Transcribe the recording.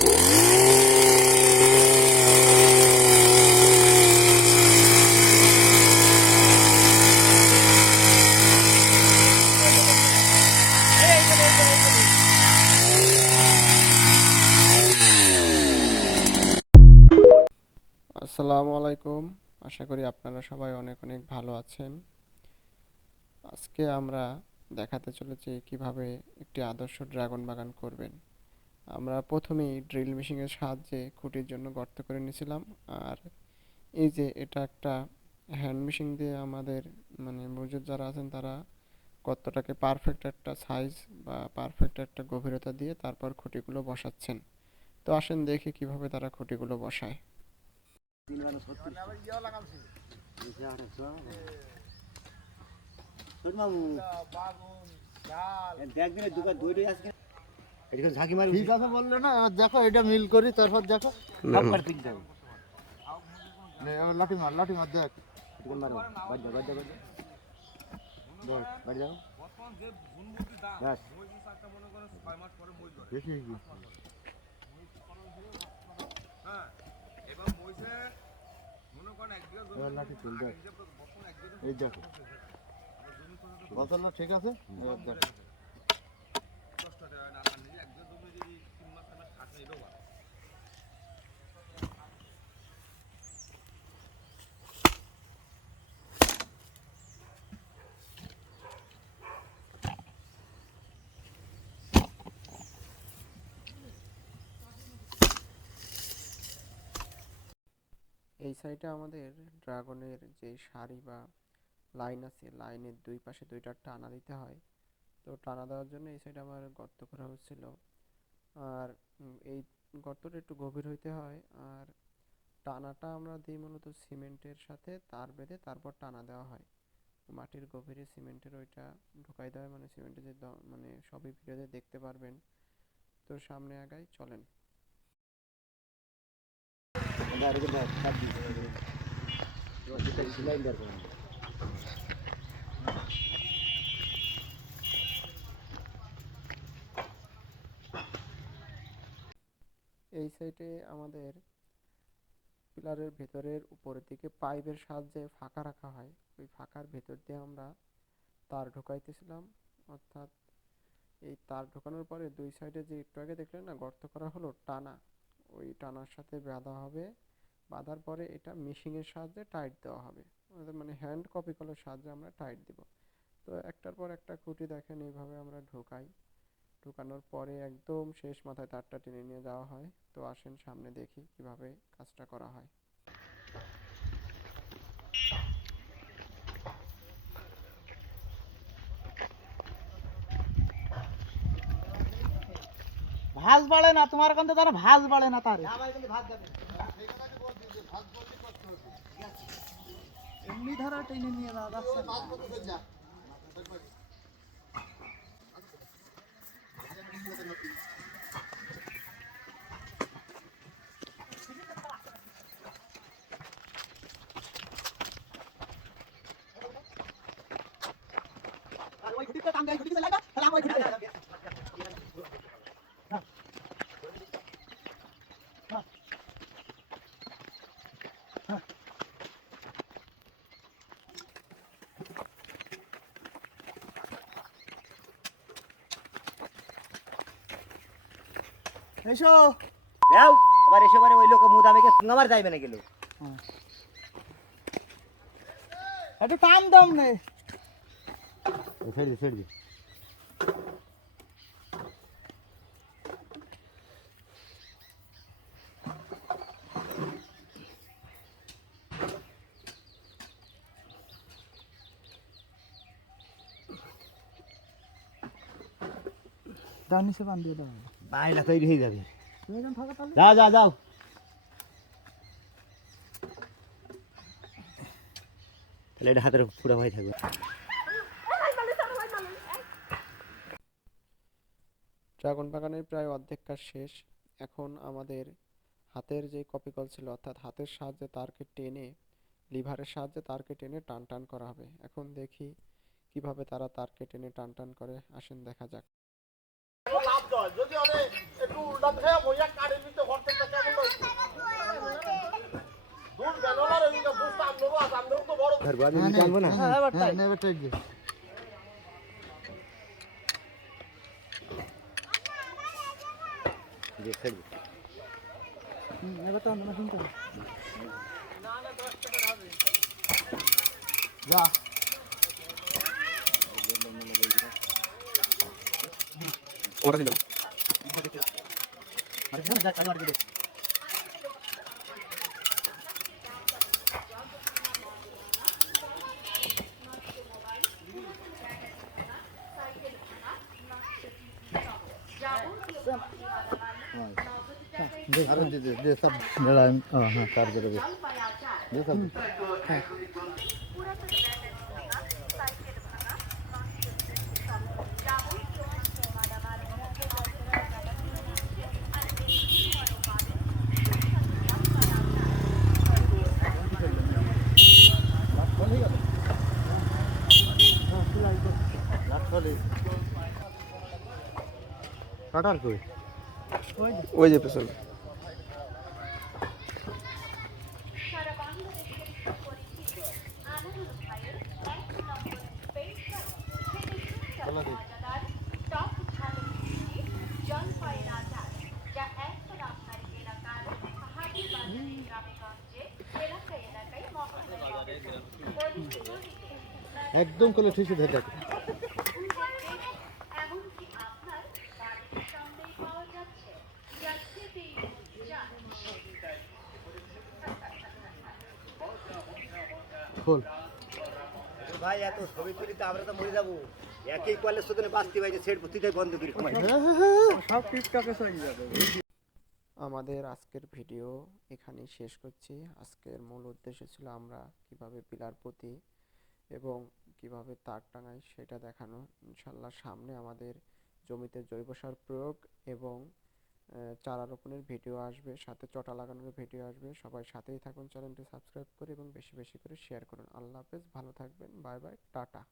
আসসালামু আলাইকুম। আশা করি আপনারা সবাই অনেক অনেক ভালো আছেন। আজকে আমরা দেখাতে চলেছি কিভাবে একটি আদর্শ ড্রাগন বাগান করবেন। আমরা প্রথমেই ড্রিল মেশিনের সাহায্যে খুঁটির জন্য গর্ত করে নিয়েছিলাম। আর এই যে এটা একটা হ্যান্ড মেশিন দিয়ে আমাদের মজুর যারা আছেন তারা গর্তটাকে পারফেক্ট একটা সাইজ বা পারফেক্ট একটা গভীরতা দিয়ে তারপর খুঁটিগুলো বসাচ্ছেন। তো আসেন দেখি কিভাবে তারা খুঁটিগুলো বসায়। ঠিক আছে বললে না, এবার দেখো এটা মিল করি, তারপর দেখো লাঠি মার দেখ দেখি লাঠি চল দেখ, এই দেখো বসানো ঠিক আছে। এবার দেখো এই সাইডে আমাদের ড্রাগনের যে সারি বা লাইন আছে, লাইনের দুই পাশে দুইটা টানা দিতে হয়। তো টানা দেওয়ার জন্য এই সাইডে আমার গর্ত করা হচ্ছিল। আর এই গর্তটা একটু গভীর হইতে হয়। আর টানাটা আমরা দিই মূলত সিমেন্টের সাথে তার বেঁধে তারপর টানা দেওয়া হয়। মাটির গভীরে সিমেন্টের ওইটা ঢুকাই দেওয়া হয়, সিমেন্টের যে সবই ভিডিওতে দেখতে পারবেন। তো সামনে আগাই চলেন। এই সাইডে আমাদের পিলারের ভেতরের উপরের দিকে পাইপের সাহায্যে ফাঁকা রাখা হয়। ওই ফাঁকার ভেতর দিয়ে আমরা তার ঢোকাইতেছিলাম। অর্থাৎ এই তার ঢোকানোর পরে দুই সাইডে যে একটু আগে দেখলেন না গর্ত করা হলো টানা, ওই টানার সাথে বাঁধা হবে। বাঁধার পরে এটা মেশিনের সাহায্যে টাইট দেওয়া হবে। হ্যান্ড কপি কলার সাহায্যে আমরা টাইট দিব। তো একটার পর একটা খুঁটি দেখেন এইভাবে আমরা ঢোকাই। ঢোকানোর পরে একদম শেষ মাথায় তারটা টেনে নিয়ে যাওয়া হয়। তো আসেন সামনে দেখি কিভাবে কাজটা করা হয়। ভাজ বাড়ে না তোমার কাছে, তারা ভাজ বাড়ে না তার এমনি ধারা টেনে নিয়ে যাচ্ছে। এসো দাও আবার এসে পরে ওই লোক মুদা মেখে আমার যাইবে না গেল একটু টান দাম নেই। ছেড়ে ডান নিচে বান দিয়ে দাও, বাইরে তৈরি হয়ে যাবে। তুমি এখন থাকো তাহলে। যাও তাহলে এটা হাতের পুরো ভাই থাকবে। ড্রাগন বাগানের প্রায় অর্ধেক কাজ শেষ। এখন আমাদের হাতের যে কপি কল ছিল, অর্থাৎ হাতের সাহায্যে তারকে টেনে, লিভারের সাহায্যে তারকে টেনে টান টান করা হবে। এখন দেখি কিভাবে তারা তারকে টেনে টান টান করে। আসেন দেখা যাক। যদি একটু উল্টা খেয়ে বইয়া কাটে নিতে ধরবো আমি হ্যাঁ, নে, জানবো না নে, হ্যাঁ এবার তাই নে, এবার টেক দে। যে ছেড়ে এবার তো আমরা শুনতে যা আরে দে দে দে সব লড়াই হ্যাঁ কার করে দে দে সব কাটার কই ওই যে পেছনে। চলো দে একদম কোলে ঠিকই ধরে দেখ খোল ভাই এত ছবি তুলি তো আমরা তো মরে যাবো একই কলেজ শুধু বাঁচতে ভাই যে সেট প্রতিটাই বন্ধ করি কমাই সব টিকটকে চলে যাবে আমাদের আজকের ভিডিও এখানেই শেষ করছি। আজকের মূল উদ্দেশ্য ছিল আমরা কিভাবে পিলার পুঁতি এবং কিভাবে তার টাঙাই সেটা দেখানো। ইনশাল্লাহ সামনে আমাদের জমিতে জৈব সার প্রয়োগ এবং চারা রোপণের ভিডিও আসবে, সাথে চটা লাগানোর ভিডিও আসবে। সবাই সাথেই থাকুন, চ্যানেলটি সাবস্ক্রাইব করে এবং বেশি বেশি করে শেয়ার করুন। আল্লাহ হাফেজ, ভালো থাকবেন, বাই বাই, টাটা।